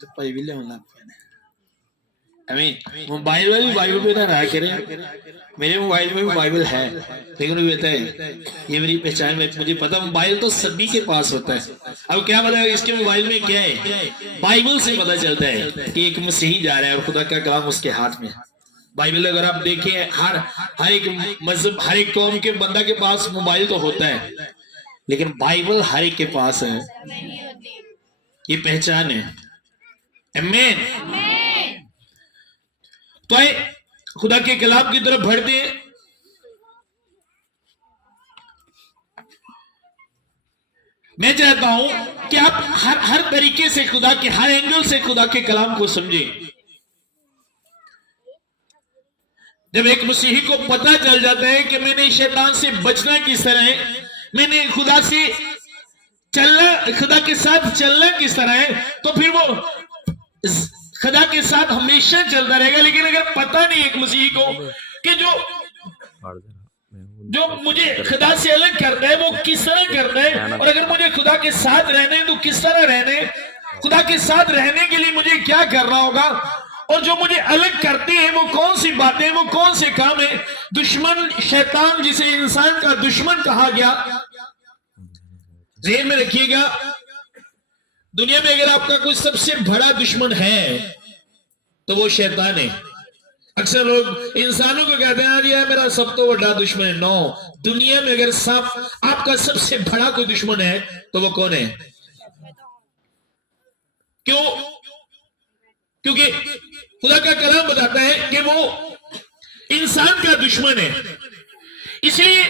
तो भाई भी लेने लग पे अमीन मोबाइल वाली बाइबल पे ना रहा करें। मेरे मोबाइल में भी बाइबल है, लेकिन वो कहता है ये मेरी पहचान में, मुझे पता मोबाइल तो सभी के पास होता है। अब क्या पता इसके मोबाइल में क्या है, बाइबल से पता चलता है कि एक मसीही जा रहा है और खुदा का कलाम उसके हाथ में। बाइबल अगर आप देखें हर एक मजहब हर एक कौम के बंदा के पास मोबाइल तो होता है, लेकिन बाइबल हर एक के पास है। ये पहचान है। आमीन। तो आए खुदा के कलाम की तरफ बढ़ते हैं। मैं चाहता हूं कि आप हर तरीके से खुदा के हर एंगल से खुदा के कलाम को समझें। जब एक मसीही को पता चल जाता है कि मैंने शैतान से बचना किस तरह है, मैंने खुदा से चलना, खुदा के साथ चलना किस तरह है, तो फिर वो खुदा के साथ हमेशा चलता रहेगा। लेकिन अगर पता नहीं एक मसीही को कि जो मुझे खुदा से अलग करता है वो किस तरह करता है, और अगर मुझे खुदा के साथ रहने तो किस तरह रहने, खुदा के साथ रहने के लिए मुझे क्या करना होगा, और जो मुझे अलग करती है वो कौन सी बातें, वो कौन से काम है। दुश्मन शैतान, जिसे इंसान का दुश्मन कहा गया, ज़हन में रखिएगा, दुनिया में अगर आपका कोई सबसे बड़ा दुश्मन है तो वो शैतान है। अक्सर लोग इंसानों को कहते हैं ये मेरा सब तो बड़ा दुश्मन है। नो, दुनिया में अगर आपका सबसे बड़ा कोई दुश्मन है तो वो कौन है? क्यों? क्योंकि खुदा का कलाम बताता है कि वो इंसान का दुश्मन है। इसलिए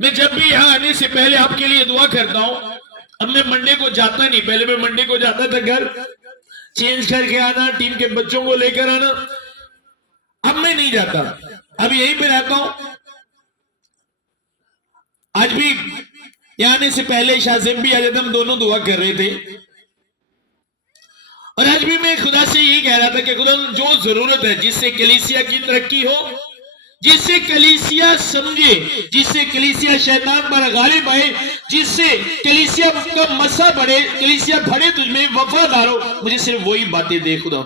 मैं जब भी यहां आने से पहले आपके लिए दुआ करता हूं। अब मैं मंडे को जाता नहीं, पहले मैं मंडे को जाता था घर चेंज करके आना, टीम के बच्चों को लेकर आना। अब मैं नहीं जाता, अब यहीं पे रहता हूं। आज भी यहां आने से पहले शाजिम भी आज हम दोनों दुआ कर रहे थे, और आज भी मैं खुदा से यही कह रहा था कि खुदा जो जरूरत है, जिससे कलीसिया की तरक्की हो, जिससे कलीसिया समझे, जिससे कलीसिया शैतान पर गालिब आए, जिससे कलीसिया का मसा बढ़े, कलीसिया बढ़े तुझमें वफादार हो, मुझे सिर्फ वही बातें दे खुदा।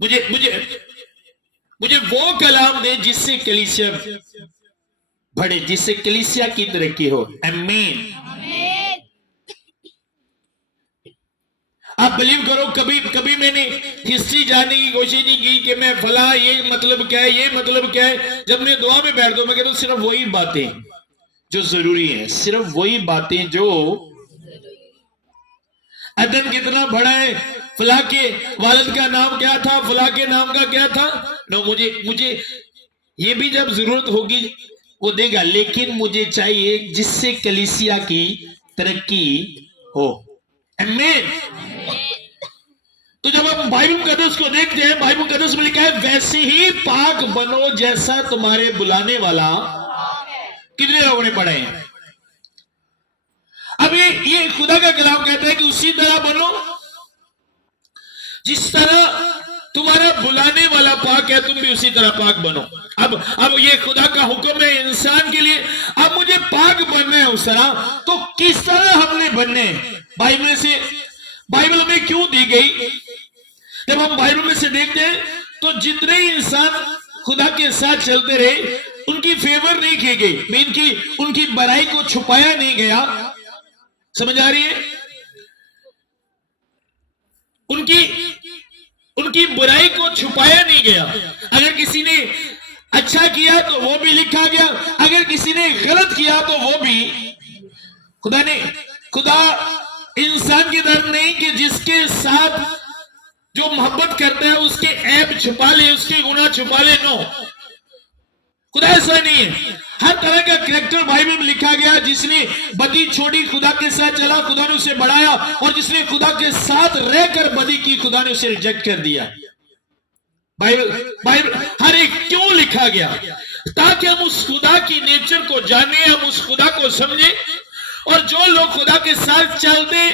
मुझे मुझे मुझे वो कलाम दे जिससे कलीसिया बढ़े, जिससे कलीसिया की तरक्की हो। आमीन। आप बिलीव करो, कभी मैंने हिस्ट्री जानने की कोशिश नहीं की कि मैं फला ये मतलब क्या है, ये मतलब क्या है। जब मैं दुआ में बैठता हूं मैं कहता हूं सिर्फ वही बातें जो जरूरी है, सिर्फ वही बातें जो अदन कितना बड़ा है, फला के वालिद का नाम क्या था, फला के नाम का क्या था। नो, मुझे ये भी जब जरूरत होगी वो देगा, लेकिन मुझे चाहिए जिससे कलीसिया की तरक्की हो। आमीन। तो जब हम बाइबल मुकद्दस को देखते हैं, बाइबल मुकद्दस में लिखा है वैसे ही पाक बनो जैसा तुम्हारे बुलाने वाला। कितने लोगों ने पढ़े हैं? अब ये खुदा का कलाम कहता है कि उसी तरह बनो जिस तरह तुम्हारा बुलाने वाला पाक है, तुम भी उसी तरह पाक बनो। अब ये खुदा का हुक्म है इंसान के लिए। अब मुझे पाक बनना है उस तरह, तो किस तरह हमने बनने? बाइबल में क्यों दी गई? जब हम बाइबल में से देखते हैं तो जितने इंसान खुदा के साथ चलते रहे उनकी फेवर नहीं की गई, उनकी बुराई को छुपाया नहीं गया। समझ आ रही है? उनकी बुराई को छुपाया नहीं गया। अगर किसी ने अच्छा किया तो वो भी लिखा गया, अगर किसी ने गलत किया तो वो भी। खुदा इंसान की तरफ नहीं कि जिसके साथ जो मोहब्बत करता है उसके ऐब छुपा ले, उसके गुनाह छुपा ले। नो, खुदा ऐसा नहीं है। हर तरह का कैरेक्टर बाइबल में लिखा गया। जिसने बदी छोड़ी खुदा के साथ चला, खुदा ने उसे बढ़ाया, और जिसने खुदा के साथ रहकर बदी की, खुदा ने उसे रिजेक्ट कर दिया। बाइबल हर एक क्यों लिखा गया? ताकि हम उस खुदा की नेचर को जाने, हम उस खुदा को समझे, और जो लोग खुदा के साथ चलते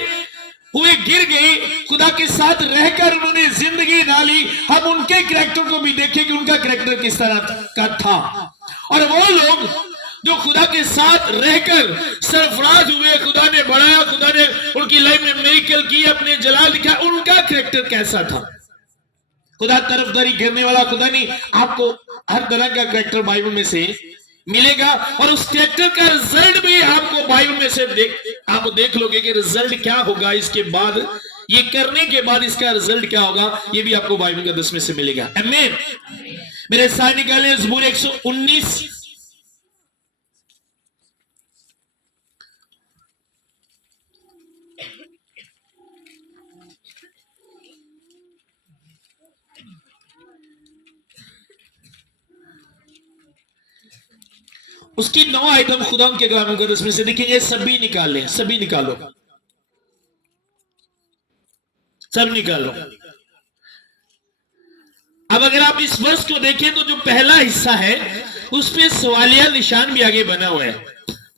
हुए गिर गए, खुदा के साथ रहकर उन्होंने जिंदगी डाली, हम उनके कैरेक्टर को भी देखें कि उनका कैरेक्टर किस तरह का था। और वो लोग जो खुदा के साथ रहकर सरफराज हुए, खुदा ने बढ़ाया, खुदा ने उनकी लाइफ में मिरेकल की, अपने जलाल दिखा, उनका कैरेक्टर कैसा था। खुदा तरफदारी करने वाला खुदा नहीं, आपको हर तरह का कैरेक्टर बाइबल में से मिलेगा और उस कैरेक्टर का रिजल्ट भी आपको बाइबल में से आप देख लोगे कि रिजल्ट क्या होगा इसके बाद, ये करने के बाद इसका रिजल्ट क्या होगा, ये भी आपको बाइबल का 10 में से मिलेगा। आमीन। मेरे साथ निकाले ज़बूर 119, उसकी 9 आइटम खुदा के कलाम मुकद्दस में से देखेंगे, सभी निकालें, सभी निकालो, सब निकालो। अब अगर आप इस वर्ष को देखें तो जो पहला हिस्सा है उस पे सवालिया निशान भी आगे बना हुआ है,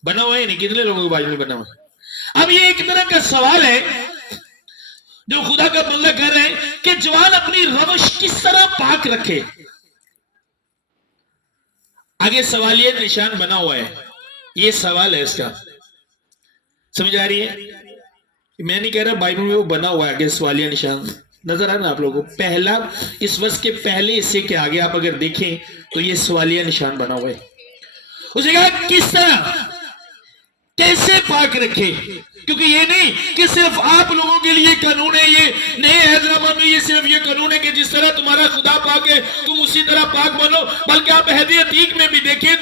बना हुआ है नहीं, कितने लोगों के बारे में बना हुआ है। अब ये एक तरह का सवाल है जो खुदा का बंदा कर रहे हैं कि जवान अपनी रवश किस तरह पाक रखे। आगे सवालिया निशान बना हुआ है, ये सवाल है इसका, समझ आ रही है। मैं नहीं कह रहा, बाइबल में वो बना हुआ है आगे सवालिया निशान, नजर आ रहा है आप लोगों को। पहला, इस वर्ष के पहले हिस्से के आगे आप अगर देखें तो ये सवालिया निशान बना हुआ है। उसने कहा किस तरह, कैसे पाक रखे, क्योंकि ये नहीं कि सिर्फ आप लोगों के लिए कानून है, ये नए हैदराबाद में ये सिर्फ ये कानून है कि जिस तरह तुम्हारा खुदा पाक है तुम उसी तरह पाक बनो, बल्कि आप अहद अतीक में भी देखें,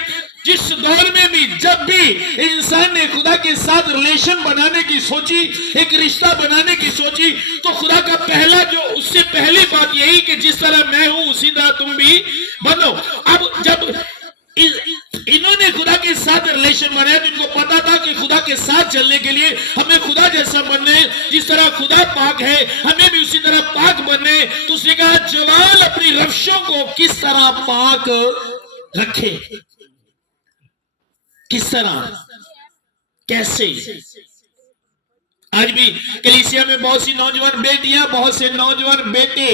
जिस दौर में भी जब भी इंसान ने खुदा के साथ रिलेशन बनाने की सोची, एक रिश्ता बनाने की सोची, तो खुदा का पहला जो उससे पहली बात यही कि जिस तरह मैं हूं उसी तरह तुम भी बनो। अब जब इन्होंने खुदा के साथ रिलेशन बनाया तो इनको पता था कि खुदा के साथ चलने के लिए हमें खुदा जैसा बनने, जिस तरह खुदा पाक है हमें भी उसी तरह पाक बनने। तो उसने कहा जवान अपनी रवशों को किस तरह पाक रखे, किस तरह, कैसे। आज भी कलीसिया में बहुत सी नौजवान बेटियां, बहुत से नौजवान बेटे,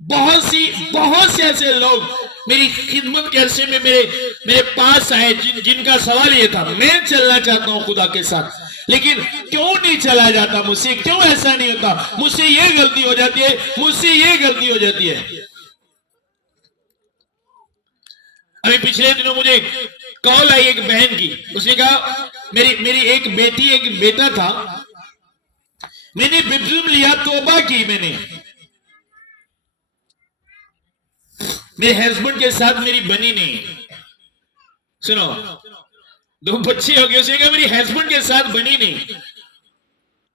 बहुत से ऐसे लोग मेरी खिदमत के अरसे में मेरे पास आए जिनका सवाल ये था, मैं चलना चाहता हूं खुदा के साथ, लेकिन क्यों नहीं चला जाता मुझसे, क्यों ऐसा नहीं होता, मुझसे ये गलती हो जाती है, मुझसे ये गलती हो जाती है। अभी पिछले दिनों मुझे कॉल आई एक बहन की, उसने कहा मेरी एक बेटी एक बेटा था, मैंने बैप्टिज्म लिया, तौबा की मैंने, मेरे हस्बैंड के साथ मेरी बनी नहीं, सुनो 2 बच्चे हो गए, उसने कहा मेरी हस्बैंड के साथ बनी नहीं,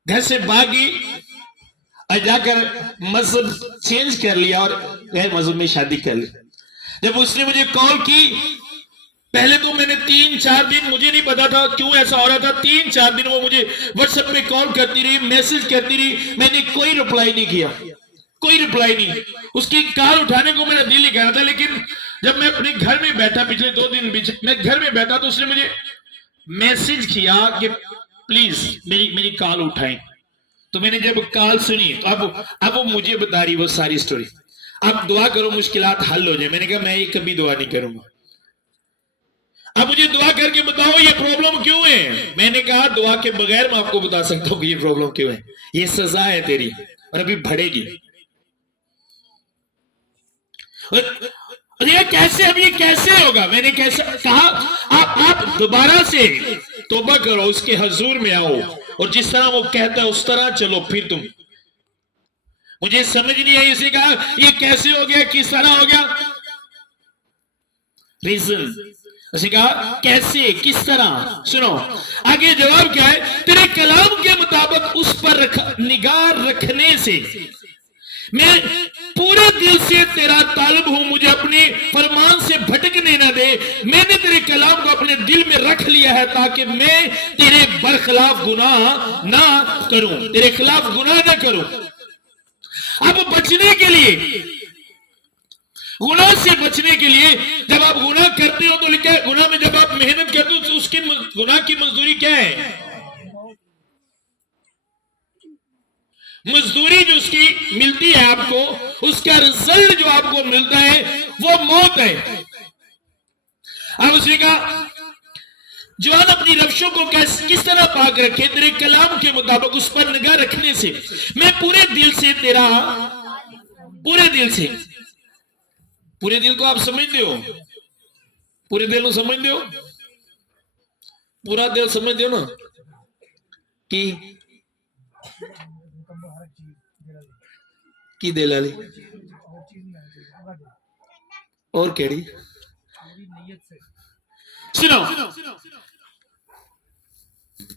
घर से भागी और जाकर मजहब चेंज कर लिया और गैर मजहब में शादी कर ली। जब उसने मुझे कॉल की, पहले तो मैंने 3-4 दिन, मुझे नहीं पता था क्यों ऐसा हो रहा था, 3-4 दिन वो मुझे व्हाट्सएप में कॉल करती रही, मैसेज करती रही, मैंने कोई रिप्लाई नहीं किया, कोई रिप्लाई नहीं। उसकी कॉल उठाने को मेरा दिल नहीं कर रहा था, लेकिन जब मैं अपने घर में बैठा, पिछले 2 दिन मैं घर में बैठा, तो उसने मुझे मैसेज किया कि प्लीज मेरी कॉल उठाएं। तो मैंने जब कॉल सुनी तो अब वो मुझे बता रही वो सारी स्टोरी, अब दुआ करो मुश्किलात हल हो जाए। मैंने कहा मैं ये कभी दुआ नहीं करूंगा, अब मुझे दुआ करके बताओ ये प्रॉब्लम क्यों है। मैंने कहा दुआ के बगैर मैं आपको बता सकता हूं कि ये प्रॉब्लम क्यों है, ये सजा है तेरी और अभी बढ़ेगी। और ये कैसे, अब ये कैसे होगा। मैंने कैसे कहा आप दोबारा से तौबा करो, उसके हजूर में आओ और जिस तरह वो कहता है उस तरह चलो, फिर तुम। मुझे समझ नहीं आई, इसे कहा ये कैसे हो गया, किस तरह हो गया, रीजन। उसे कहा कैसे, किस तरह। सुनो आगे जवाब क्या है, तेरे कलाम के मुताबिक उस पर निगाह रखने से मैं पूरे दिल से तेरा तालिब हूं, मुझे अपने फरमान से भटकने ना दे। मैंने तेरे कलाम को अपने दिल में रख लिया है ताकि मैं तेरे बरखिलाफ गुनाह ना करूं, तेरे खिलाफ गुनाह ना करूं। अब बचने के लिए, गुनाह से बचने के लिए, जब आप गुनाह करते हो तो लिखा है गुनाह में जब आप मेहनत करते हो तो उसकी गुनाह की मजदूरी क्या है, मजदूरी जो उसकी मिलती है आपको, उसका रिजल्ट जो आपको मिलता है वो मौत है। अब उसने कहा जवान अपनी रफ्शों को किस तरह पाक रखे, तेरे कलाम के मुताबिक उस पर निगाह रखने से मैं पूरे दिल से तेरा, पूरे दिल से, पूरे दिल को आप समझते हो, पूरे दिल को समझते हो, पूरा दिल समझते हो ना कि दिल वाली और केड़ी सुनो,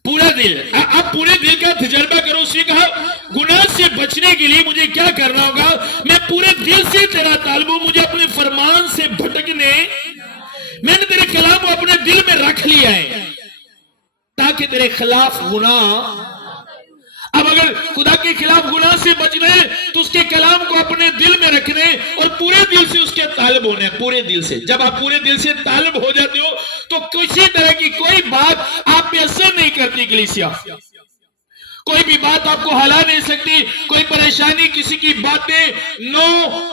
पूरा दिल। आप पूरे दिल का तजर्बा करो। उसने कहा गुनाह से बचने के लिए मुझे क्या करना होगा, मैं पूरे दिल से तेरा ताल्बू, मुझे अपने फरमान से भटकने, मैंने तेरे कलाम को अपने दिल में रख लिया है ताकि तेरे खिलाफ गुनाह, अब अगर खुदा के खिलाफ गुनाह से बचना है तो उसके कलाम को अपने दिल में रखने और पूरे दिल से उसके तालब होने, पूरे दिल से। जब आप पूरे दिल से तालब हो जाते हो तो किसी तरह की कोई बात आप पे असर नहीं करती। कलीसिया कोई भी बात आपको हला नहीं सकती, कोई परेशानी, किसी की बातें, नो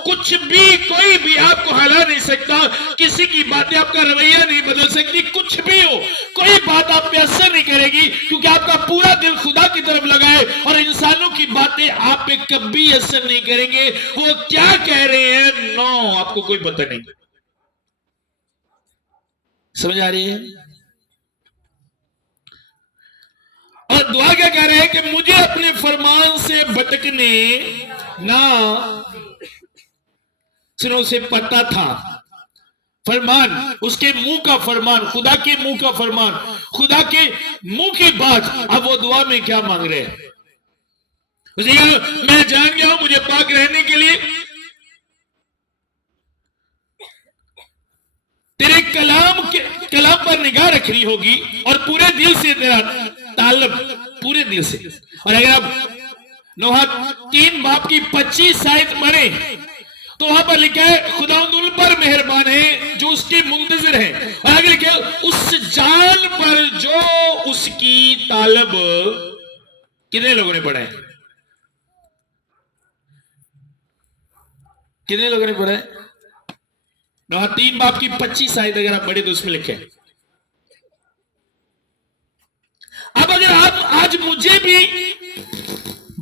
कुछ भी, कोई भी आपको हला नहीं सकता, किसी की बातें आपका रवैया नहीं बदल सकती, कुछ भी हो, कोई बात आप पे असर नहीं करेगी क्योंकि आपका पूरा दिल खुदा की तरफ लगा है और इंसानों की बातें आप पे कभी असर नहीं करेंगे। वो क्या कह रहे हैं, नो आपको कोई पता नहीं। समझ आ रही है? और दुआ क्या कह रहे हैं कि मुझे अपने फरमान से भटकने ना, सुनो, उसे पता था फरमान, उसके मुंह का फरमान, खुदा के मुंह का फरमान, खुदा के मुंह की बात। अब वो दुआ में क्या मांग रहे हैं, उसे मैं जान गया हूं मुझे पाक रहने के लिए तेरे कलाम पर निगाह रखनी होगी और पूरे दिल से तेरा ताल्लुक, पूरे दिल से। और अगर आप नोहा 3 बाप की 25 आयत पढ़े तो वहां पर लिखा है खुदा उन पर मेहरबान है जो उसके मुंतजिर है, और आगे लिखा है उस जान पर जो उसकी तालब। कितने लोगों ने पढ़ा है, कितने लोगों ने पढ़ा है? नोहा 3 बाप की 25 आयत अगर आप पढ़े तो उसमें लिखे। अब अगर आप आज मुझे भी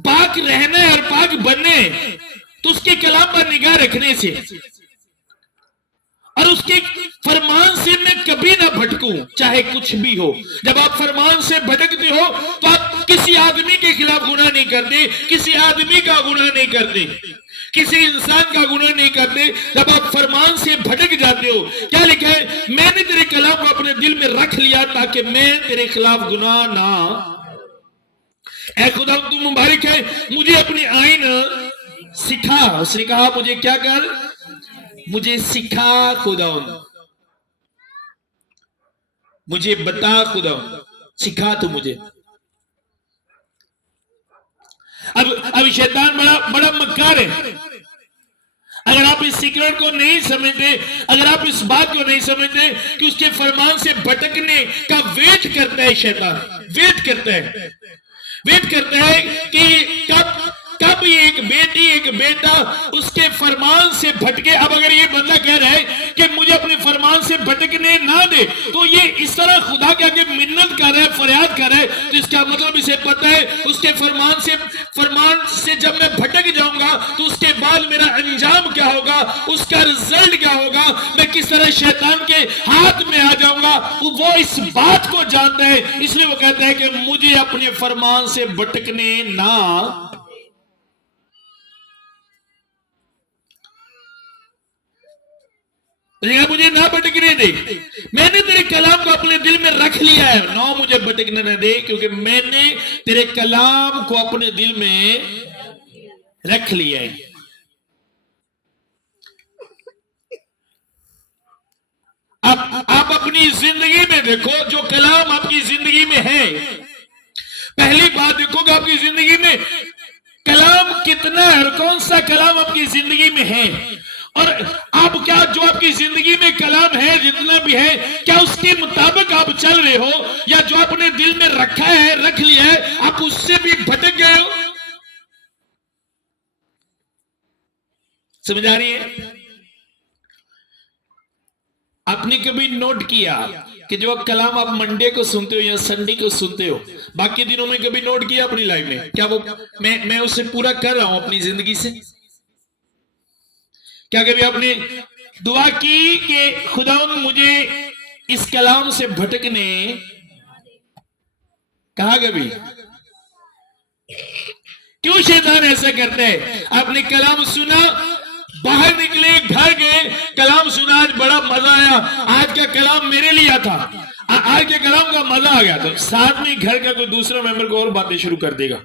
पाक रहना है और पाक बनने तो उसके कलाम पर निगाह रखने से और उसके फरमान से मैं कभी ना भटकूं, चाहे कुछ भी हो। जब आप फरमान से भटकते हो तो आप किसी आदमी के खिलाफ गुनाह नहीं करते, किसी आदमी का गुनाह नहीं करते, किसी इंसान का गुनाह नहीं करते। जब आप फरमान से भटक जाते हो, क्या लिखा है, मैंने तेरे कलाम को अपने दिल में रख लिया ताकि मैं तेरे खिलाफ गुनाह ना। ऐ खुदा तू मुबारक है, मुझे अपनी आइन सिखा। उसने कहा मुझे क्या कर, मुझे सिखा खुदा, मुझे बता खुदा, सिखा तू मुझे। अब शैतान बड़ा मक्कार है। अगर आप इस सीक्रेट को नहीं समझते, अगर आप इस बात को नहीं समझते कि उसके फरमान से भटकने का वेट करता है शैतान, वेट करता है, वेट करता है कि कब ये एक बेटी एक बेटा उसके फरमान से भटके। अब अगर ये बंदा कह रहा है कि मुझे अपने फरमान से भटकने ना दे, तो ये इस तरह खुदा के आगे मिन्नत कर रहा है, फरियाद कर रहा है, तो इसका मतलब इसे पता है उसके फरमान से जब मैं भटक जाऊंगा तो उसके बाद मेरा अंजाम क्या होगा, उसका रिजल्ट क्या होगा, मैं किस तरह शैतान के हाथ में आ जाऊंगा। वो इस बात को जानता है, इसलिए वो कहता है कि मुझे अपने फरमान से भटकने ना, मुझे ना भटकने दे। मैंने तेरे कलाम को अपने दिल में रख लिया है, ना मुझे भटकने न दे, क्योंकि मैंने तेरे कलाम को अपने दिल में रख लिया है। आप अपनी जिंदगी में देखो, जो कलाम आपकी जिंदगी में है, पहली बात देखो कि आपकी जिंदगी में कलाम कितना है और कौन सा कलाम आपकी जिंदगी में है, और आप क्या जो आपकी जिंदगी में कलाम है जितना भी है, क्या उसके मुताबिक आप चल रहे हो, या जो आपने दिल में रखा है, रख लिया है, आप उससे भी भटक गए हो। समझ आ रही है? आपने कभी नोट किया कि जो कलाम आप मंडे को सुनते हो या संडे को सुनते हो, बाकी दिनों में कभी नोट किया अपनी लाइफ में? क्या वो मैं उसे पूरा कर रहा हूं अपनी जिंदगी से? क्या कभी आपने दुआ की कि खुदावंद मुझे इस कलाम से भटकने, कहा कभी? क्यों शैतान ऐसा करता है? आपने कलाम सुना, बाहर निकले, घर गए, कलाम सुना, आज बड़ा मजा आया, आज का कलाम मेरे लिए था, आज के कलाम का मजा आ गया, तो साथ में घर का कोई दूसरा मेंबर को और बातें शुरू कर देगा,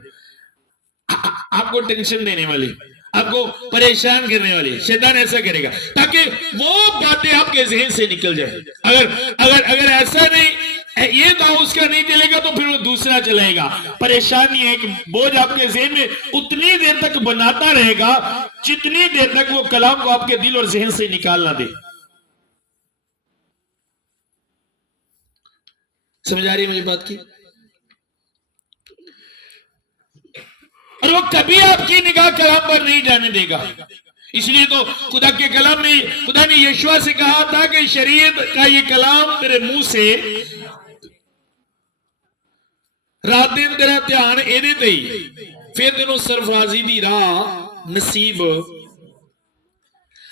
आपको टेंशन देने वाली, आपको परेशान करने वाली। शैतान ऐसा करेगा ताकि वो बातें आपके जहन से निकल जाए। अगर ऐसा नहीं, ये दाव उसका नहीं चलेगा तो फिर वो दूसरा चलेगा। परेशानी एक बोझ आपके जहन में उतनी देर तक बनाता रहेगा जितनी देर तक वो कलाम को आपके दिल और जहन से निकाल ना दे। समझ आ रही है मेरी बात की? और वो कभी आपकी निगाह कलाम पर नहीं जाने देगा। इसलिए तो खुदा के कलाम में खुदा ने यशुआ से कहा था कि शरीयत का ये कलाम तेरे मुंह से रात दिन तेरा ध्यान एदे ते ही, फिर तेनों सरफराजी दी राह नसीब।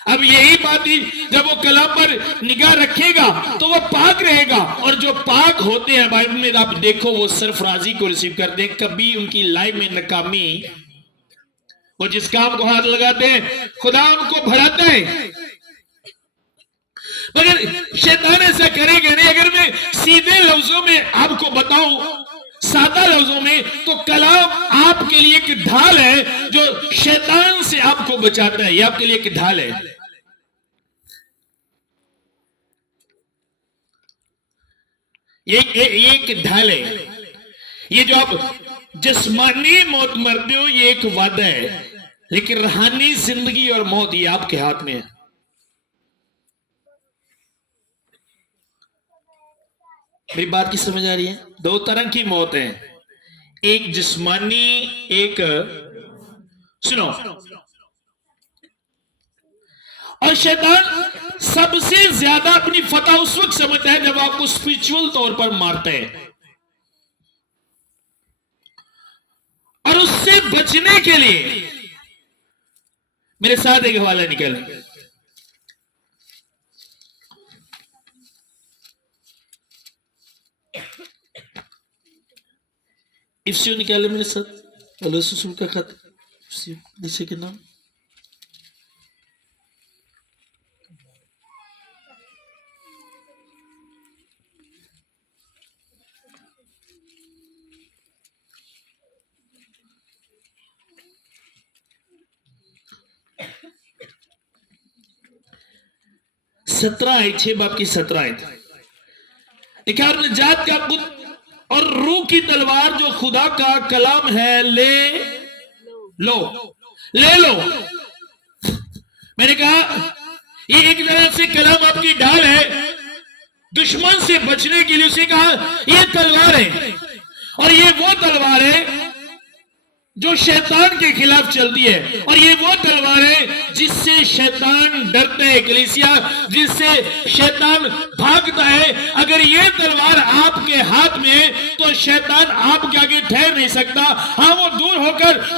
अब यही बात ही, जब वो कलाम पर निगाह रखेगा तो वो पाक रहेगा, और जो पाक होते हैं बाइबल में आप देखो वो सरफराजी को रिसीव करते हैं, कभी उनकी लाइफ में नाकामी, वो जिस काम को हाथ लगाते हैं खुदा उनको बढ़ाता है। मगर शैतान ऐसा करेगा नहीं। अगर मैं सीधे लफ्जों में आपको बताऊं, सादा लफ्जों में, तो कलाम आपके लिए एक ढाल है जो शैतान से आपको बचाता है। ये आपके लिए एक ढाल है, ये एक ढाल है। ये जो आप जिस्मानी मौत मरते हो ये एक वादा है, लेकिन रूहानी जिंदगी और मौत ये आपके हाथ में है। मेरी बात की समझ आ रही है? दो तरह की मौत है, एक जिस्मानी, एक, सुनो, और शैतान सबसे ज्यादा अपनी फतह उस वक्त समझता है जब आपको स्पिरिचुअल तौर पर मारता है, और उससे बचने के लिए मेरे साथ एक हवाला निकल, इफ्सियो निकाले मेरे साथ, अलसूल का खत, नीचे के नाम, सत्रह है, 6 बाब की 17 है। देखा आपने, जात का पुत्र और रूह की तलवार जो खुदा का कलाम है ले लो, ले लो। मैंने कहा ये एक तरह से कलाम आपकी ढाल है दुश्मन से बचने के लिए। उसे कहा ये तलवार है, और ये वो तलवार है जो शैतान के खिलाफ चलती है, और ये वो तलवार है जिससे शैतान डरता है, कलीसिया, जिससे शैतान भागता है। अगर ये तलवार आपके हाथ में है तो शैतान आपके आगे ठहर नहीं सकता। हाँ, वो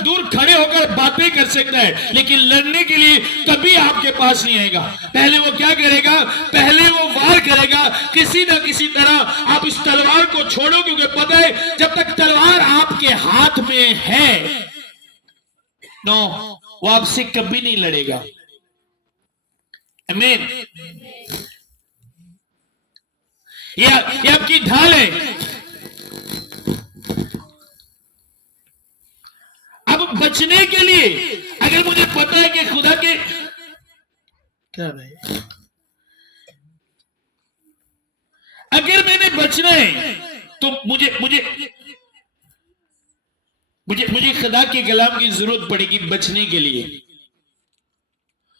दूर खड़े होकर बातें कर सकता है, लेकिन लड़ने के लिए कभी आपके पास नहीं आएगा। पहले वो क्या करेगा? पहले वो वार करेगा किसी ना किसी तरह। आप इस तलवार को छोड़ो, क्योंकि पता है जब तक तलवार आपके हाथ में है नो, वो आपसे कभी नहीं लड़ेगा। आमीन। ये आपकी ढाल है। अब बचने के लिए, अगर मुझे पता है कि खुदा के क्या भाई, अगर मैंने बचना है तो मुझे खुदा के कलाम की जरूरत पड़ेगी बचने के लिए,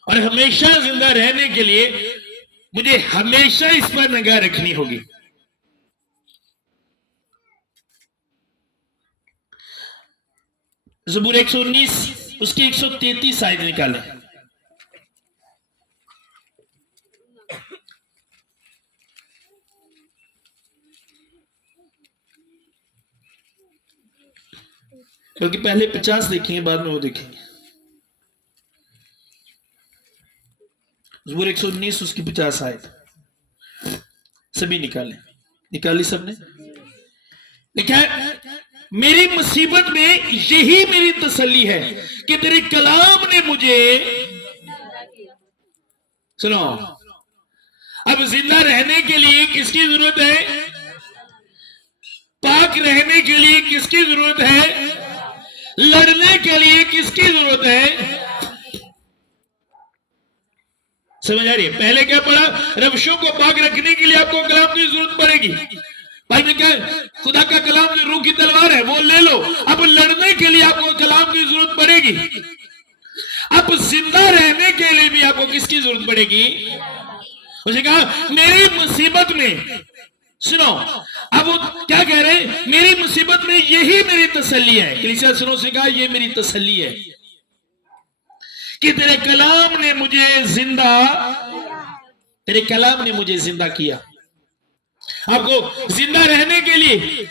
और हमेशा जिंदा रहने के लिए मुझे हमेशा इस पर निगाह रखनी होगी। ज़बूर 119 उसके 133 आयत निकालें। क्योंकि पहले 50 देखेंगे, बाद में वो देखेंगे। ज़बूर 119 उसकी 50 आयत सभी निकाली सबने। लिखा है, मेरी मुसीबत में यही मेरी तसल्ली है कि तेरे कलाम ने मुझे, सुनो, अब जिंदा रहने के लिए किसकी जरूरत है? पाक रहने के लिए किसकी जरूरत है? लड़ने के लिए किसकी जरूरत है? समझ आ रही है? पहले क्या पढ़ा? रविशों को पाक रखने के लिए आपको कलाम की जरूरत पड़ेगी। भाई ने कहा खुदा का कलाम जो रूह की तलवार है वो ले लो। अब लड़ने के लिए आपको कलाम की जरूरत पड़ेगी। अब जिंदा रहने के लिए भी आपको किसकी जरूरत पड़ेगी? उसने कहा मेरी मुसीबत में, सुनो, अब वो क्या कह रहे हैं? मेरी मुसीबत में यही मेरी तसल्ली है। कलीसिया सुनो, उसने कहा ये मेरी तसल्ली है कि तेरे कलाम ने मुझे जिंदा किया। आपको जिंदा रहने के लिए,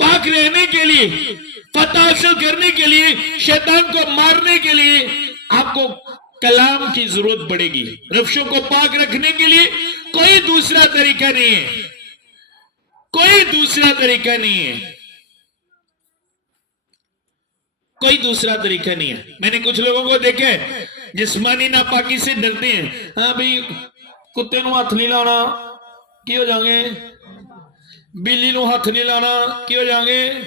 पाक रहने के लिए, फतह हासिल करने के लिए, शैतान को मारने के लिए आपको कलाम की जरूरत पड़ेगी। रफ्शों को पाक रखने के लिए कोई दूसरा तरीका नहीं है, कोई दूसरा तरीका नहीं है, कोई दूसरा तरीका नहीं है। मैंने कुछ लोगों को देखा है जिस्मानी नापाकी से डरते हैं। हाँ भाई, कुत्ते नु हाथ नहीं लाना, की हो जाएंगे? बिल्ली नु हाथ नहीं लाना, की हो जाएंगे?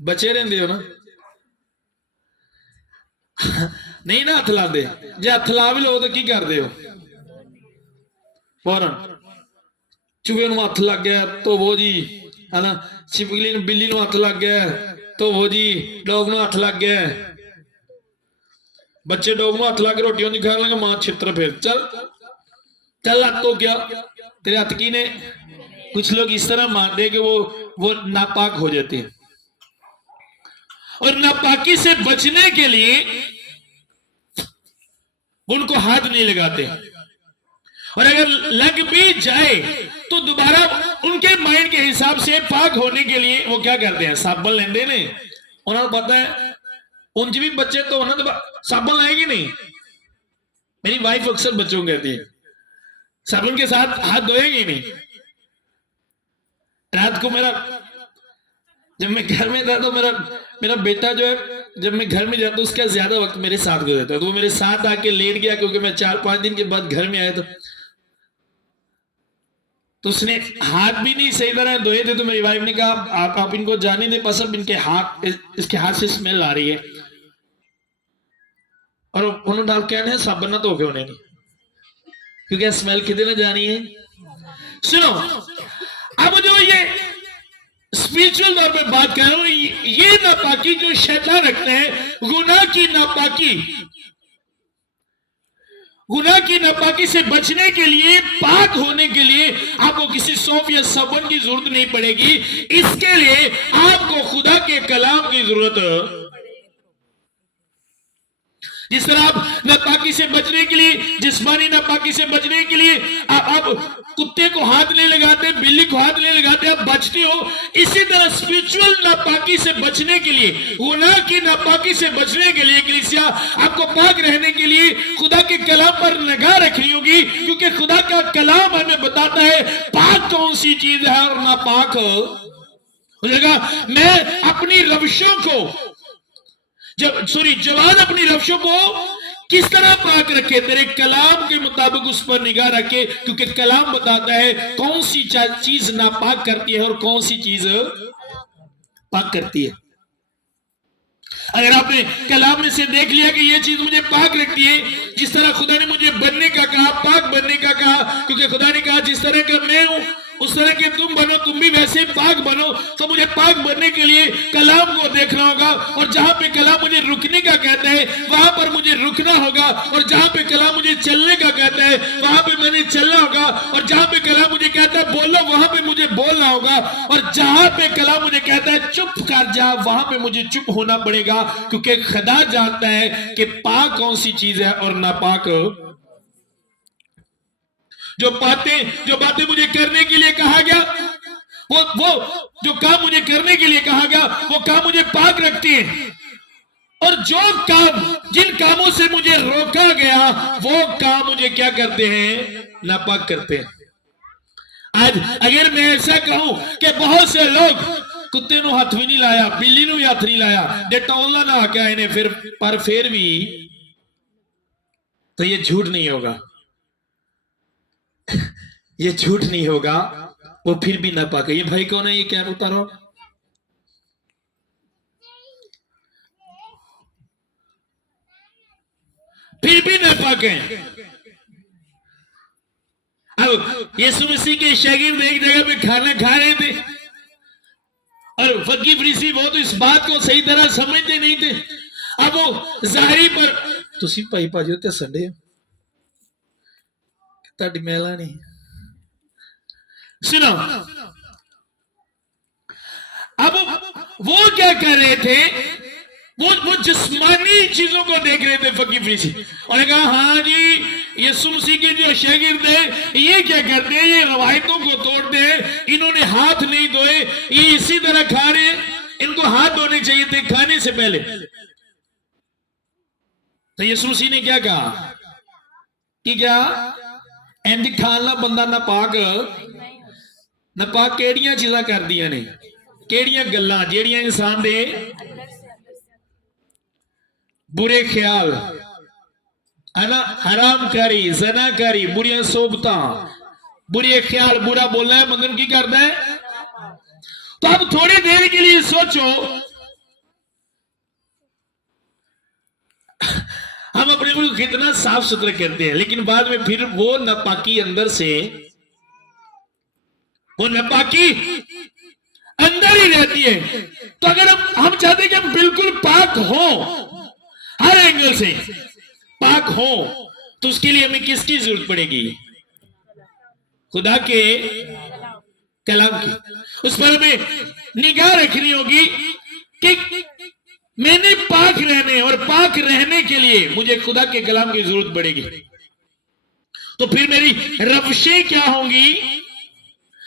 बचे रहते हो ना? नहीं ना हथ लाते, जे हथ ला भी लो तो की करते हो? फौरन चूहे नु हथ लग गया तो वो जी है ना, छिपकली नु, बिल्ली नु हथ लग गया तो वो जी, डॉग नु हथ लग गया। बच्चे डॉग नु हथ लग के रोटियों नहीं खाने लगे, मां छित्र फिर चल हाथ तो क्या तेरे हाथ की ने। कुछ लोग इस तरह मानते हैं कि वो नापाक हो जाते हैं, और नापाकी से बचने के लिए उनको हाथ नहीं लगाते, और अगर लग भी जाए तो दोबारा उनके माइंड के हिसाब से पाक होने के लिए वो क्या करते हैं? साबुन लेंदे ने। उन्होंने पता है उनके भी बच्चे तो होना तो साबुन लाएंगे नहीं। मेरी वाइफ अक्सर बच्चों को कहती है साबुन के साथ हाथ धोएंगे नहीं। रात को जब मैं घर में था तो मेरा बेटा जो है, जब मैं घर में जाता उसका ज्यादा वक्त मेरे साथ गुजरता, तो वो मेरे साथ आके लेट गया क्योंकि मैं 4-5 दिन के बाद घर में आया तो उसने हाथ भी नहीं सही तरह धोए थे। तो मेरी वाइफ ने कहा आप इनको जाने दे, बस अब इसके हाथ से स्मेल आ रही है। और उन्होंने डाल कहना है साबुन ना धो के होने नहीं, क्योंकि स्मेल कितने ना जानी है। सुनो, अब जो ये स्पिरिचुअल तौर पे बात कर रहा हूं, ये नापाकी जो शैतान रखते हैं, गुनाह की नापाकी से बचने के लिए, पाक होने के लिए आपको किसी सौंफ या साबुन की जरूरत नहीं पड़ेगी। इसके लिए आपको खुदा के कलाम की जरूरत। जिस तरह आप नापाकी से बचने के लिए, जिस्मानी नापाकी से बचने के लिए आप कुत्ते को हाथ नहीं लगाते, बिल्ली को हाथ नहीं लगाते, आप बचते हो, इसी तरह स्पिरिचुअल नापाकी से बचने के लिए, गुनाह की नापाकी से बचने के लिए कलीसिया आपको पाक रहने के लिए खुदा के कलाम पर निगाह रखनी होगी, क्योंकि खुदा का कलाम हमें बताता है पाक कौन सी चीज है और नापाक हो जाएगा। मैं अपनी रविशों को जवान अपनी रफ्शों को किस तरह पाक रखे? तेरे कलाम के मुताबिक उस पर निगाह रखे, क्योंकि कलाम बताता है कौन सी चीज नापाक करती है और कौन सी चीज पाक करती है। अगर आपने कलाम में से देख लिया कि ये चीज मुझे पाक रखती है, जिस तरह खुदा ने मुझे बनने का कहा, पाक बनने का कहा, क्योंकि खुदा ने कहा जिस तरह का मैं हूं उस तरह के तुम बनो, तुम भी वैसे पाक बनो, तो मुझे पाक बनने के लिए कलाम को देखना होगा, और जहां पे कलाम मुझे रुकने का कहता है वहां पर मुझे रुकना होगा, और जहां पे कलाम मुझे चलने का कहता है वहां पे मैंने चलना होगा, और जहां पे कलाम मुझे कहता है बोलो वहां पे मुझे बोलना होगा, और जहां पे कलाम मुझे कहता है चुप कर जा वहां पे मुझे चुप होना पड़ेगा, क्योंकि खुदा जानता है कि पाक कौन सी चीज है और नापाक। जो बातें मुझे करने के लिए कहा गया वो जो काम मुझे करने के लिए कहा गया वो काम मुझे पाक रखती है, और जो काम जिन कामों से मुझे रोका गया वो काम मुझे क्या करते हैं, नापाक करते हैं। आज अगर मैं ऐसा कहूं कि बहुत से लोग कुत्ते नु हाथ भी नहीं लाया, बिल्ली नु भी हाथ नहीं लाया, डेटॉल ना आके आए ने फिर भी, तो ये झूठ नहीं होगा, ये झूठ नहीं होगा, वो फिर भी नापाक है। ये भाई कौन है, ये क्या उतारो, फिर भी नापाक है। अब यीशु मसीह के शागिर्द एक जगह पे खाना खा रहे थे और फकीर फरीसी वो तो इस बात को सही तरह समझते नहीं थे। अब वो जाहिरी पर तुसी भाई भाजी ते संडे ताड़ी मेला नहीं सुनो। अब वो क्या कर रहे थे, वो जिस्मानी चीजों को देख रहे थे फकीर फरीसी, उन्होंने कहा हाँ जी यीशु मसीह के जो शागिर्द है ये क्या करते हैं, ये रवायतों को तोड़ते हैं, इन्होंने हाथ नहीं धोए, ये इसी तरह खा रहे हैं, इनको हाथ धोने चाहिए थे खाने से पहले। तो यीशु मसीह ने क्या कहा कि क्या इंज खाना बंदा नापाक केड़ियां चीजां कर दियां ने, केड़ियां गल्लां जेड़ियां इंसान दे बुरे ख्याल है ना, हरामकारी, ज़नाकारी, बुरियां सोबतां, बुरे ख्याल, बुरा बोलना है बंदन की करता है। तो अब थोड़ी देर के लिए सोचो, हम अपने को कितना साफ सुथरा करते हैं, लेकिन बाद में फिर वो नापाकी अंदर से, वो नापाकी अंदर ही रहती है। तो अगर हम चाहते हैं कि हम बिल्कुल पाक हो, हर एंगल से पाक हो, तो उसके लिए हमें किसकी जरूरत पड़ेगी, खुदा के कलाम की। उस पर हमें निगाह रखनी होगी कि मैंने पाक रहने और पाक रहने के लिए मुझे खुदा के कलाम की जरूरत पड़ेगी। तो फिर मेरी रवशें क्या होंगी,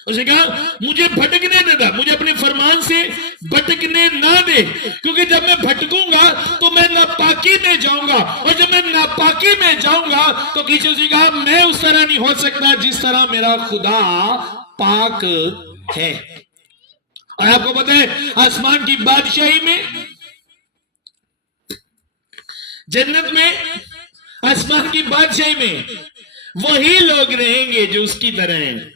उसने कहा मुझे भटकने न दे, मुझे अपने फरमान से भटकने ना दे, क्योंकि जब मैं भटकूंगा तो मैं नापाकी में जाऊंगा, और जब मैं नापाकी में जाऊंगा तो किसी ने कहा मैं उस तरह नहीं हो सकता जिस तरह मेरा खुदा पाक है। और आपको पता है आसमान की बादशाही में, जन्नत में, आसमान की बादशाही में वही लोग रहेंगे जो उसकी तरह हैं।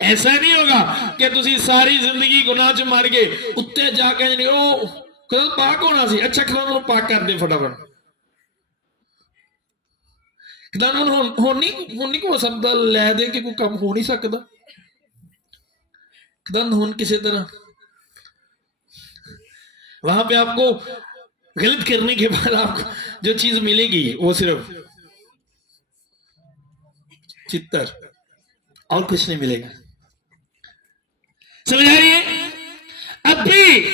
ऐसा नहीं होगा कि तुसी सारी जिंदगी गुनाह च मर गए, उत्ते जाके ओ खुदा पाक होना सी, अच्छा खुदा पाक कर दे फटाफट, खुदा नहीं हो सकता लै दे कि कोई काम हो नहीं सकता, खुदा हुन किसी तरह वहां पे आपको गलत करने के बाद आपको जो चीज मिलेगी वो सिर्फ चित्तर और कुछ नहीं मिलेगा। समझ आ रही है?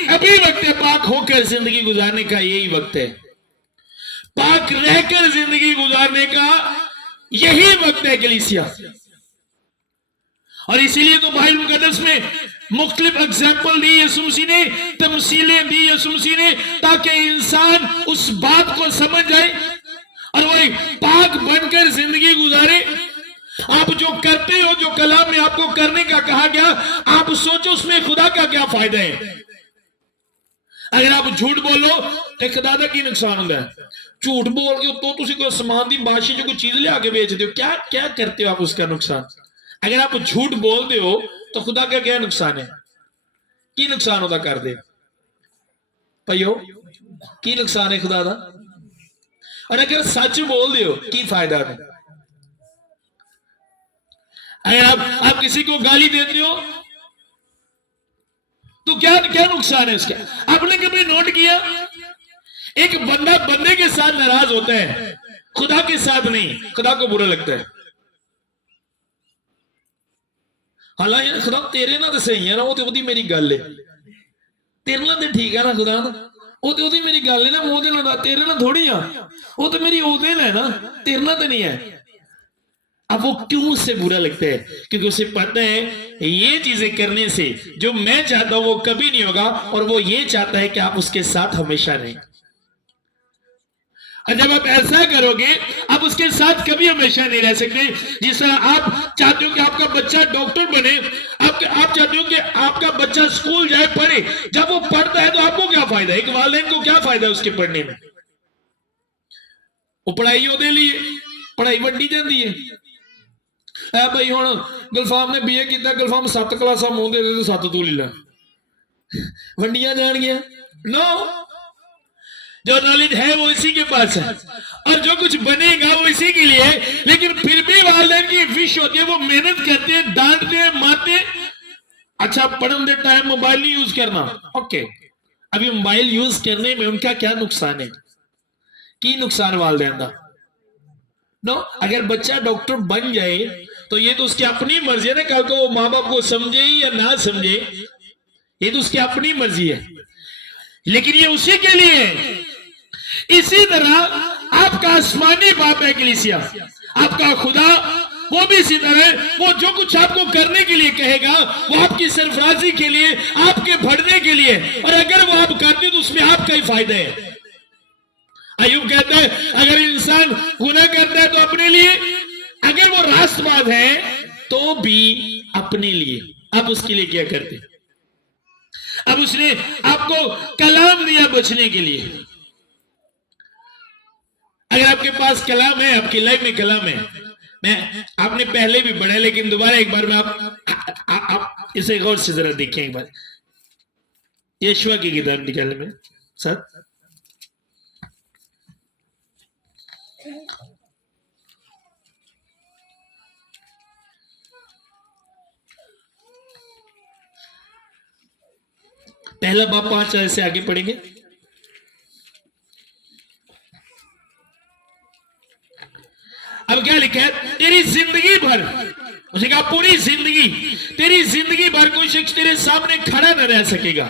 अभी वक्त है पाक होकर जिंदगी गुजारने का, यही वक्त है पाक रहकर जिंदगी गुजारने का, यही वक्त है कलीसिया। और इसीलिए तो बाइबल मुकद्दस में मुख्तलिफ एग्जाम्पल दी यीशु मसीह ने, तमसीलें दी यीशु मसीह ने, ताकि इंसान उस बात को समझ जाए और वही पाक बनकर जिंदगी गुजारे। आप जो करते हो, जो कलाम में आपको करने का कहा गया, आप सोचो उसमें खुदा का क्या फायदा है। अगर आप झूठ बोलो तो खुदा का की नुकसान होता है। झूठ बोल के तो तुसी कोई समान की बाशी जो कोई चीज लिया के बेचते हो, क्या क्या करते हो आप उसका नुकसान। अगर आप झूठ बोलते हो तो खुदा का क्या नुकसान है, की नुकसान होता कर दे भाइयों, की नुकसान है खुदा का। और अगर सच बोल दो की फायदा है। अगर आप किसी को गाली देते हो तो क्या क्या नुकसान है उसका। आपने कभी नोट किया, एक बंदा बंदे के साथ नाराज होता है, खुदा के साथ नहीं, खुदा को बुरा लगता है। हालांकि खुदा तेरे ना तो सही है ना, वो तो मेरी गल है, तेरे ना तो ठीक है ना खुदा ना, वो तो मेरी गल है ना, वो तेरे ना थोड़ी आ, वो तो मेरी ओदे है ना, तेरे ना तो नहीं है। अब वो क्यों उसे बुरा लगता है? क्योंकि उसे पता है ये चीजें करने से जो मैं चाहता हूं वो कभी नहीं होगा, और वो ये चाहता है कि आप उसके साथ हमेशा रहें। और जब आप ऐसा करोगे आप उसके साथ कभी हमेशा नहीं रह सकते। जिस तरह आप चाहते हो कि आपका बच्चा डॉक्टर बने, आप चाहते हो कि आपका बच्चा स्कूल जाए, पढ़े। जब वो पढ़ता है तो आपको क्या फायदा है? एक वालिदैन को क्या फायदा है उसके पढ़ने में? वो पढ़ाई ਉਹਦੇ लिए पढ़ाई वड्डी जाती है। ऐ भाई हुण गुलफाम ने बीए किया, गुलफाम 7 क्लासा मुंह दे दे 7 तू ले ला, वंडियां जाणगियां? नो, जो नॉलेज है वो इसी के पास है, और जो कुछ बनेगा वो इसी के लिए है। लेकिन फिर भी वालिदैन की विश होती है, वो मेहनत करते हैं, डांटते हैं, मारते हैं। अच्छा, पढ़ने दे टाइम मोबाइल नहीं यूज करना, ओके। अभी मोबाइल यूज करने में उनका क्या नुकसान है? की नुकसान वालिदैन दा? नो, अगर बच्चा डॉक्टर बन जाए तो ये तो उसकी अपनी मर्जी है ना, कल को वो माँ बाप को समझे या ना समझे, ये तो उसकी अपनी मर्जी है। लेकिन ये उसी के लिए है। इसी तरह आपका आसमानी बाप है कलीसिया, आपका खुदा, वो भी इसी तरह, वो जो कुछ आपको करने के लिए कहेगा वो आपकी सरफराजी के लिए, आपके बढ़ने के लिए, और अगर वो आप करते तो उसमें आपका ही फायदा है। अयूब कहता है अगर इंसान गुनाह करता है तो अपने लिए, अगर वो रास्तबाज है तो भी अपने लिए। आप उसके लिए क्या करते? अब उसने आपको कलाम दिया बचने के लिए। अगर आपके पास कलाम है, आपकी लाइफ में कलाम है, मैं आपने पहले भी पढ़ा, लेकिन दोबारा एक बार में आप इसे गौर से जरा देखिए एक बार। यशवा की किताब निकाले में सर, पहला बाप 5 से आगे पढ़ेंगे। अब क्या लिखा है? तेरी जिंदगी भर, उसे कहा पूरी जिंदगी, तेरी जिंदगी भर कोई शख्स तेरे सामने खड़ा न रह सकेगा।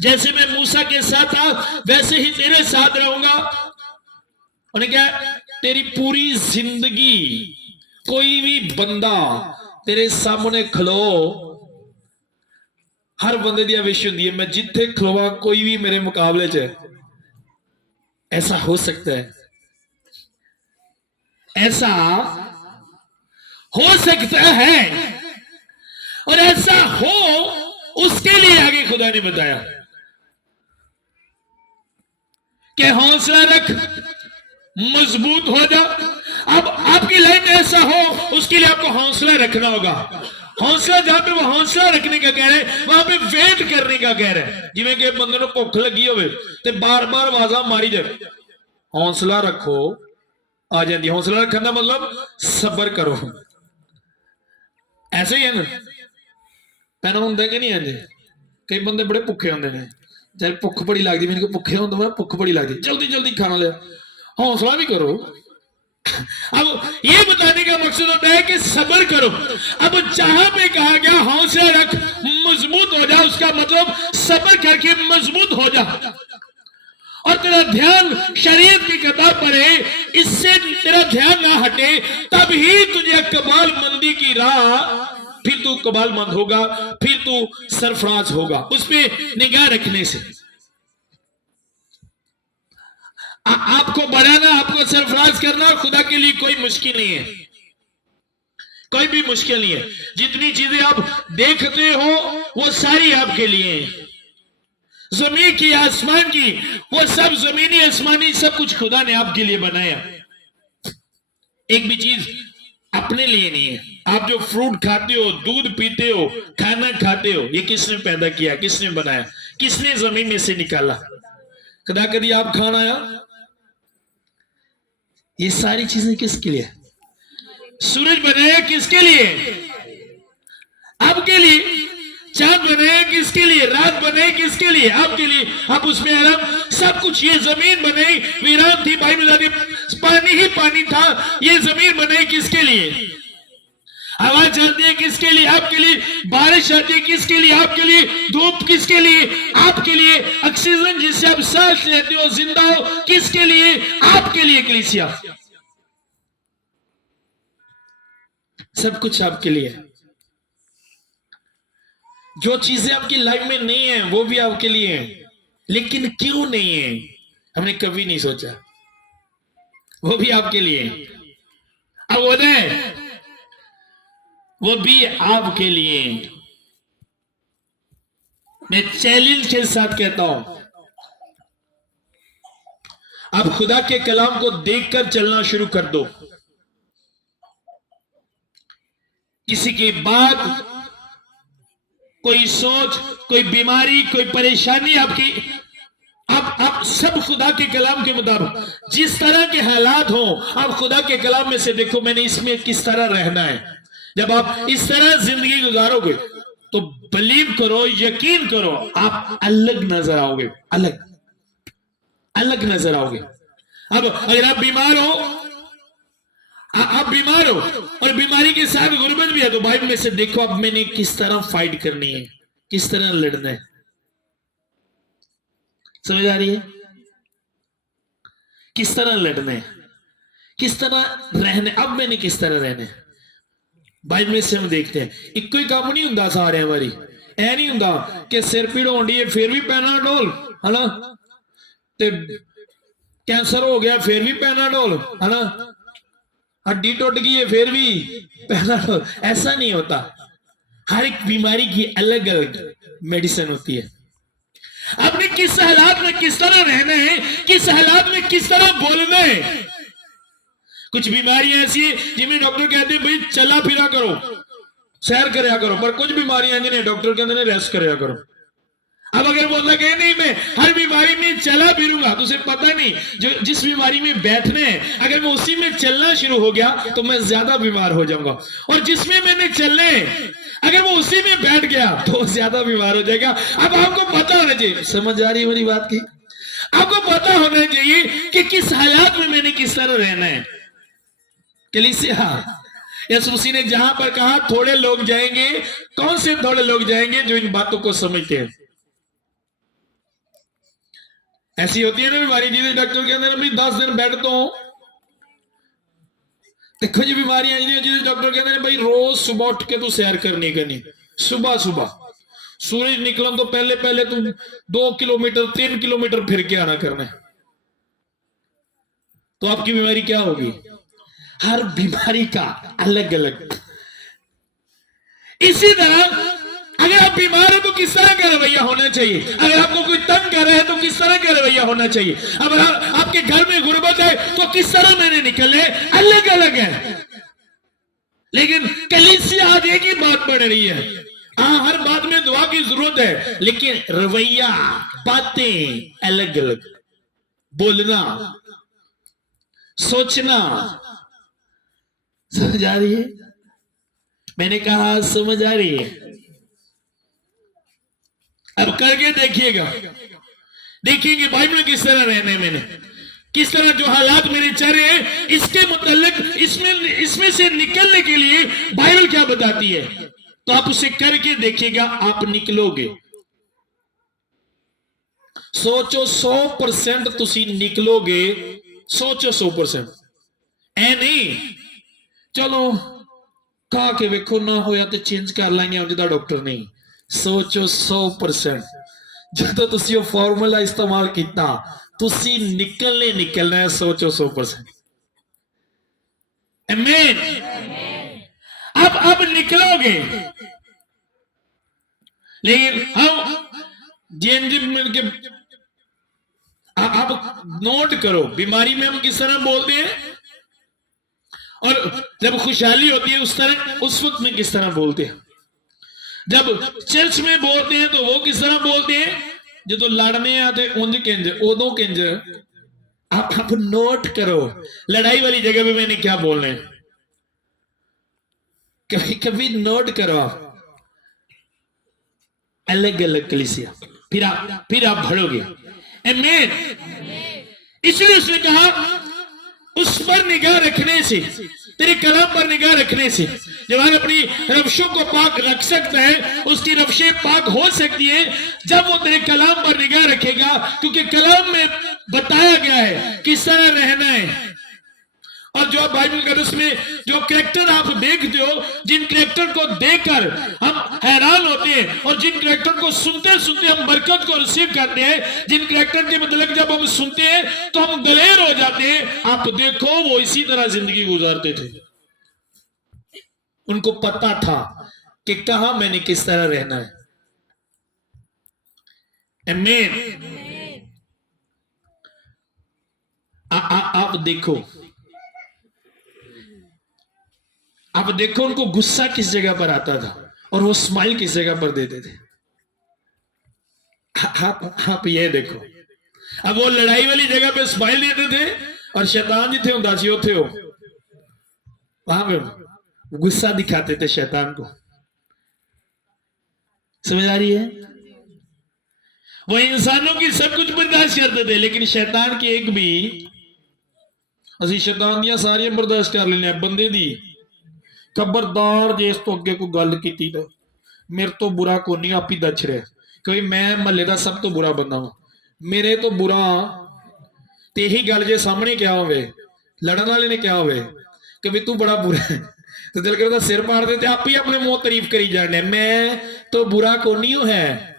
जैसे मैं मूसा के साथ था वैसे ही तेरे साथ रहूंगा। उन्हें क्या? तेरी पूरी जिंदगी कोई भी बंदा तेरे सामने खलो, हर बंदे दी विश हुंदी है मैं जिथे खलोवा कोई भी मेरे मुकाबले च। ऐसा हो सकता है, ऐसा हो सकता है, और ऐसा हो उसके लिए आगे खुदा ने बताया कि हौसला रख, मजबूत हो जा। अब आपकी लाइफ में ऐसा हो उसके लिए आपको हौसला रखना होगा। हौसला, जहां पे वो हौसला रखने का कह रहे हैं वहां पे वेट करने का कह रहे हैं। जिवें कि बंदे को भुख लगी होवे ते बार बार आवाज़ां मारी जाए, हौसला रखो, आ जाती। हौसला रखने का मतलब सबर करो। ऐसे ही है ना, पैना होंगे कि नहीं आते? कई बंदे बड़े भुखे होंगे ने, चल भुख बड़ी लगती, मैंने भुखे होंगे, मैं भुख बड़ी लगती, जल्दी जल्दी खाना लिया। हौसला भी करो। अब ये बताने का मकसद होता है कि सब्र करो। अब जहां पे कहा गया हौसला रख, मजबूत हो जा, उसका मतलब सब्र करके मजबूत हो जा, और तेरा ध्यान शरीयत की किताब पर है, इससे तेरा ध्यान ना हटे, तब ही तुझे कमाल मंदी की राह, फिर तू कमालमंद होगा, फिर तू सरफराज होगा। उस पर निगाह रखने से आपको बढ़ाना, आपको सरफराज करना खुदा के लिए कोई मुश्किल नहीं है, कोई भी मुश्किल नहीं है। जितनी चीजें आप देखते हो वो सारी आपके लिए हैं। जमीन की, आसमान की, वो सब जमीनी आसमानी सब कुछ खुदा ने आपके लिए बनाया। एक भी चीज अपने लिए नहीं है। आप जो फ्रूट खाते हो, दूध पीते हो, खाना खाते हो, ये किसने पैदा किया, किसने बनाया, किसने जमीन में से निकाला? कदा कभी आप खाना आया? ये सारी चीजें किसके लिए? सूरज बनाया किसके लिए? आपके लिए। चांद बनाया किसके लिए? रात बनाई किसके लिए? आपके लिए। आप उसमें आराम, सब कुछ। ये जमीन बनाई, वीरान थी, भाई मिलादी, पानी ही पानी था, ये जमीन बनाई किसके लिए? हवा चलती है किसके लिए? आपके लिए। बारिश आती है किसके लिए? आपके लिए। धूप किसके लिए? आपके लिए। ऑक्सीजन जिससे आप सांस लेते हो, जिंदा हो, किसके लिए? आपके लिए। कलीसिया, सब कुछ आपके लिए है। जो चीजें आपकी लाइफ में नहीं है वो भी आपके लिए है, लेकिन क्यों नहीं है हमने कभी नहीं सोचा, वो भी आपके लिए है। अब उदय वो भी आपके लिए है। मैं चैलेंज के साथ कहता हूं, आप खुदा के कलाम को देखकर चलना शुरू कर दो। किसी की बात, कोई सोच, कोई बीमारी, कोई परेशानी आपकी, आप सब खुदा के कलाम के मुताबिक जिस तरह के हालात हो, आप खुदा के कलाम में से देखो मैंने इसमें किस तरह रहना है। जब आप इस तरह जिंदगी गुजारोगे तो बिलीव करो, यकीन करो, आप अलग नजर आओगे, अलग अलग नजर आओगे। अब अगर आप बीमार हो, आप बीमार हो और बीमारी के साथ गुर्बत भी है, तो बाइबल में से देखो अब मैंने किस तरह फाइट करनी है, किस तरह लड़ना है। समझ आ रही है? किस तरह लड़ना है, किस तरह रहने, अब मैंने किस तरह रहना है। बाइबल में से हम देखते हैं एक कोई काम नहीं होता सारे वारी, ऐ नहीं होता कि सिर पीड़ होनी है फिर भी पैनाडोल, है ना, ते कैंसर हो गया फिर भी पैनाडोल, है ना, हड्डी टूट गई है फिर भी पैनाडोल। ऐसा नहीं होता। हर एक बीमारी की अलग अलग मेडिसिन होती है। आपने किस हालात में किस तरह रहना है, किस हालात में किस तरह बोलना है। कुछ बीमारियां ऐसी है जिनमें डॉक्टर कहते हैं भाई चला फिरा करो, सैर करया करो, पर कुछ बीमारियां जिन्हें डॉक्टर कहते हैं रेस्ट करया करो। अब अगर बोलना कहे नहीं मैं हर बीमारी में चला फिरूंगा, तो उसे पता नहीं जो जिस बीमारी में बैठने हैं अगर मैं उसी में चलना शुरू हो गया तो मैं ज्यादा बीमार हो जाऊंगा, और जिसमें मैंने चलने अगर वो उसी में बैठ गया तो ज्यादा बीमार हो जाएगा। अब आपको पता होना चाहिए, समझ आ रही है मेरी बात की, आपको पता होना चाहिए कि किस हालात में मैंने किस तरह रहना है। कलीसिया यीशु मसीह ने जहां पर कहा थोड़े लोग जाएंगे, कौन से थोड़े लोग जाएंगे? जो इन बातों को समझते हैं। ऐसी होती है ना बीमारी जिसे डॉक्टर के अंदर भी 10 दिन बैठ तो देखो जी बीमारियां जिसे डॉक्टर कहते हैं भाई रोज सुबह उठ के तू सैर करनी करनी, सुबह सुबह सूरज निकलने तो पहले पहले तुम 2 किलोमीटर 3 किलोमीटर फिर के आना करना है, तो आपकी बीमारी क्या होगी? हर बीमारी का अलग अलग। इसी तरह अगर आप बीमार हो तो किस तरह का रवैया होना चाहिए, अगर आपको कोई तंग कर रहा है तो किस तरह का रवैया होना चाहिए, अगर आपके घर में गुर्बत है तो किस तरह मैंने निकलने, अलग अलग है। लेकिन कलीसिया आज एक ही बात बढ़ रही है। हाँ हर बात में दुआ की जरूरत है, लेकिन रवैया, बातें अलग अलग, बोलना, सोचना। समझ आ रही है? मैंने कहा समझ आ रही है। अब करके देखिएगा, देखिएंगे बाइबल में किस तरह रहने, मैंने किस तरह जो हालात मेरे चल रहे हैं इसके मुतालिक इसमें से निकलने के लिए बाइबल क्या बताती है, तो आप उसे करके देखिएगा, आप निकलोगे। सोचो 100% तुसी निकलोगे, सोचो 100%। ऐ नहीं चलो कहा के वेखो ना होया तो चेंज कर लेंगे जिदा डॉक्टर नहीं। सोचो 100%। जो तुसी वो फॉर्मूला इस्तेमाल किया तुसी निकलना है, सोचो 100%। आमीन। अब निकलोगे, लेकिन हम जिन मिलके आप नोट करो बीमारी में हम किस तरह बोलते हैं, और जब खुशहाली होती है उस वक्त में किस तरह बोलते हैं। जब चर्च में बोलते हैं तो वो किस तरह बोलते हैं, जो तो लड़ने आते उंज किंज उदो किंज। आप नोट करो लड़ाई वाली जगह पे मैंने क्या बोलना है, कभी कभी नोट करो आप, अलग अलग कलीसिया, फिर आप बढ़ोगे। आमीन। इसलिए उसने कहा उस पर निगाह रखने से, तेरे कलाम पर निगाह रखने से जवान अपनी रफ्शों को पाक रख सकता है, उसकी रफ्शें पाक हो सकती है जब वो तेरे कलाम पर निगाह रखेगा, क्योंकि कलाम में बताया गया है किस तरह रहना है। और जो बाइबल कदस में जो कैरेक्टर आप देखते हो, जिन कैरेक्टर को देखकर हम हैरान होते हैं और जिन कैरेक्टर को सुनते सुनते हम बरकत को रिसीव करते हैं, जिन कैरेक्टर के मतलब जब हम सुनते हैं तो हम दलेर हो जाते हैं, आप देखो वो इसी तरह जिंदगी गुजारते थे। उनको पता था कि कहां मैंने किस तरह रहना है। आमीन। आप देखो, आप देखो उनको गुस्सा किस जगह पर आता था और वो स्माइल किस जगह पर देते थे। आप ये देखो, अब वो लड़ाई वाली जगह पे स्माइल देते थे और शैतान जिथे होता सी उथे हो वहां पे गुस्सा दिखाते थे शैतान को। समझ आ रही है? वो इंसानों की सब कुछ बर्दाश्त करते थे, लेकिन शैतान की एक भी, असि शैतान दियां सारियां बर्दाश्त कर लेने, बंदे दी खबरदार जे इस तो अगे कोई गल की तो मेरे तो बुरा को नहीं, आप ही दस रहे क्योंकि मैं महल्ले का सब तो बुरा बंदा वा, मेरे तो बुरा ते यही गल जे सामने क्या होवे, लड़न वाले ने क्या होवे कि भी तू बड़ा बुरा है, तो दिल करता सिर मार दे, आप ही अपने मुंह तारीफ करी जाने, मैं तो बुरा को नहीं है,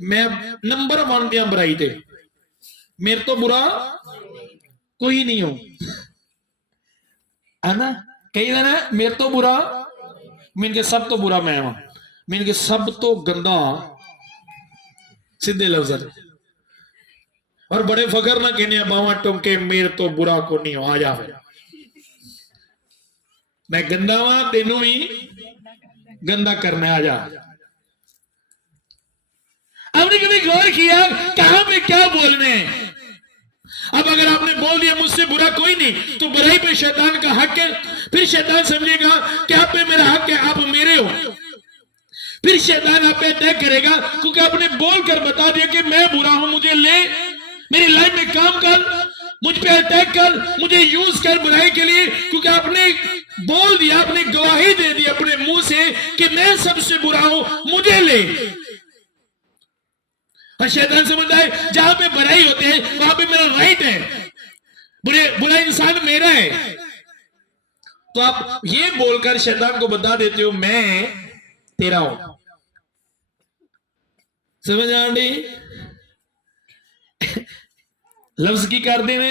मैं नंबर 1 दिया बुराई ते, मेरे तो बुरा कोई नहीं हो, है ना? कई ना मेरे तो बुरा, मीन के सब तो बुरा मैं वहां, मीन के सब तो गंदा, सीधे लफ्ज और बड़े फकर ना कहने बावा टोंके मेरे तो बुरा को नहीं हो, आ जा मैं गंदा वहां, तेनू ही गंदा करना, आ जा। आपने कभी गौर किया कहां पे क्या बोलने? अब अगर आपने बोल दिया मुझसे बुरा कोई नहीं, तो बुराई पे शैतान का हक है, फिर शैतान समझेगा कि आप पे मेरा हक है, आप मेरे हो, फिर शैतान आप पे अटैक करेगा क्योंकि आपने बोलकर बता दिया कि मैं बुरा हूं, मुझे ले, मेरी लाइफ में काम कर, मुझ पे अटैक कर, मुझे यूज कर बुराई के लिए, क्योंकि आपने बोल दिया, आपने गवाही दे दी अपने मुंह से कि मैं सबसे बुरा हूं, मुझे ले। और शैतान समझता है जहां पे बुराई होते हैं वहां पे मेरा राइट है, बुरा इंसान मेरा है, तो आप ये बोलकर शैतान को बता देते हो मैं तेरा हूं। समझ आ रही? लफ्ज की कर देने,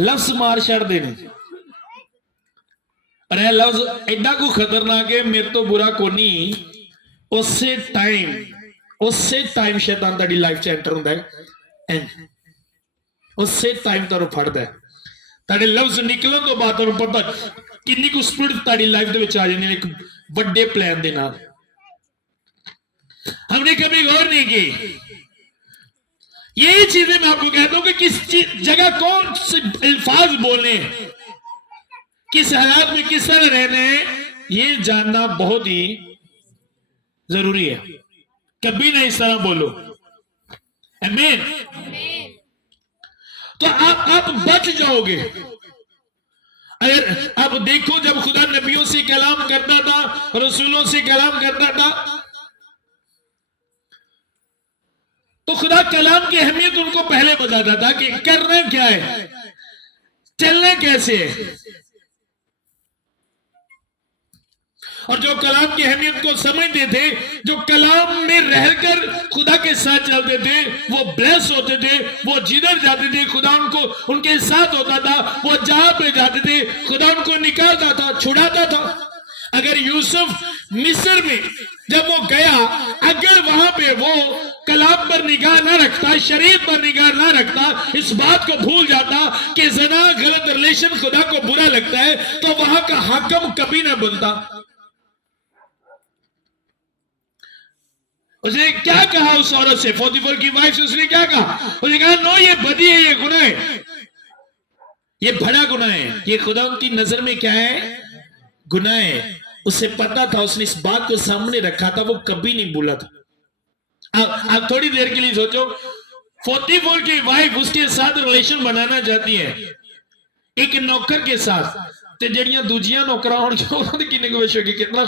लफ्ज मार छड़ देने, और यह लफ्ज एडा को खतरनाक है, मेरे तो बुरा को नहीं, उसे टाइम शैतान ताड़ी लाइफ च एंटर होता है, उसे टाइम तारू फड़दा है, ताड़े लफ्ज निकलन तो बाद तारू पता कितनी को स्पीड ताड़ी लाइफ दे विच आ जानी एक बड़े प्लान दे नाल। हमने कभी गौर नहीं की यही चीजें, मैं आपको कहता हूं कि किस जगह कौन से अल्फाज बोलने, किस हालात में किस तरह रहने, ये जानना बहुत ही जरूरी है। कभी नहीं इस तरह बोलो, आमीन। तो आप बच जाओगे। अगर आप देखो जब खुदा नबियों से कलाम करता था, रसूलों से कलाम करता था, तो खुदा कलाम की अहमियत उनको पहले बताता था कि करना क्या है, चलना कैसे है, और जो कलाम की अहमियत को समझते थे, जो कलाम में रहकर खुदा के साथ चलते थे, वो ब्लेस होते थे, वो जिधर जाते थे खुदा उनको उनके साथ होता था, वो जहां पे जाते थे खुदा उनको निकालता था, छुड़ाता था। अगर यूसुफ मिस्र में जब वो गया, अगर वहां पे वो कलाम पर निगाह ना रखता, शरीयत पर निगाह ना रखता, इस बात को भूल जाता कि जना गलत रिलेशन खुदा को बुरा लगता है, तो वहां का हाकिम कभी ना बनता। उसने क्या कहा उस औरत से, पोतीफर की वाइफ से उसने क्या कहा? उसने कहा नो ये बदी है, ये गुनाह है, ये बड़ा गुनाह है, ये खुदा की नजर में क्या है? गुनाह है। उसे पता था, उसने इस बात को सामने रखा था, वो कभी नहीं भूला था। आप थोड़ी देर के लिए सोचो, पोतीफर की वाइफ उसके साथ रिलेशन बनाना चाहती है एक नौकर के साथ, ते जड़ियां दूजियां नौकरां होणगियां उन्हां दे किन्ने कुछ होगी, कितना